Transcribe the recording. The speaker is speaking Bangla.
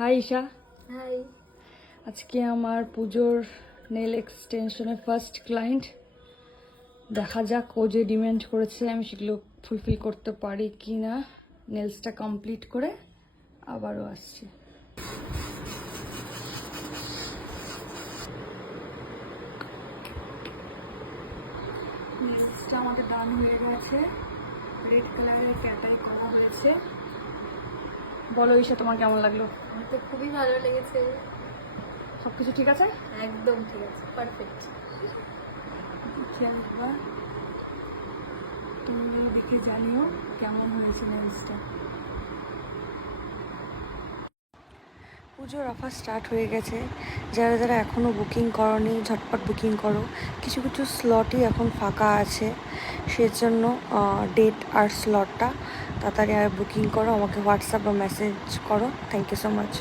হাই ঈশা। হাই। আজকে আমার পুজোর নেল এক্সটেনশনের ফার্স্ট ক্লায়েন্ট। দেখা যাক ও যে ডিমান্ড করেছে আমি সেগুলো ফুলফিল করতে পারি কি না। নেলসটা কমপ্লিট করে আবারও আসছি। নেলসটা আমাদের ডান হয়ে গেছে, রেড কালারের ক্যাটাই করা হয়েছে। বলো ঈশা, তোমার কেমন লাগলো? আমার তো খুবই ভালো লেগেছে। সব কিছু ঠিক আছে? একদম ঠিক আছে, পারফেক্ট। একবার তুমি দেখে জানিও কেমন হয়েছে নেলসটা। পুজোর অফার স্টার্ট হয়ে গেছে। যারা যারা এখনও বুকিং করনি ঝটপট বুকিং করো। কিছু কিছু স্লটই এখন ফাঁকা আছে, সেজন্য ডেট আর স্লটটা তাড়াতাড়ি আর বুকিং করো। আমাকে হোয়াটসঅ্যাপ বা মেসেজ করো। Thank you so much.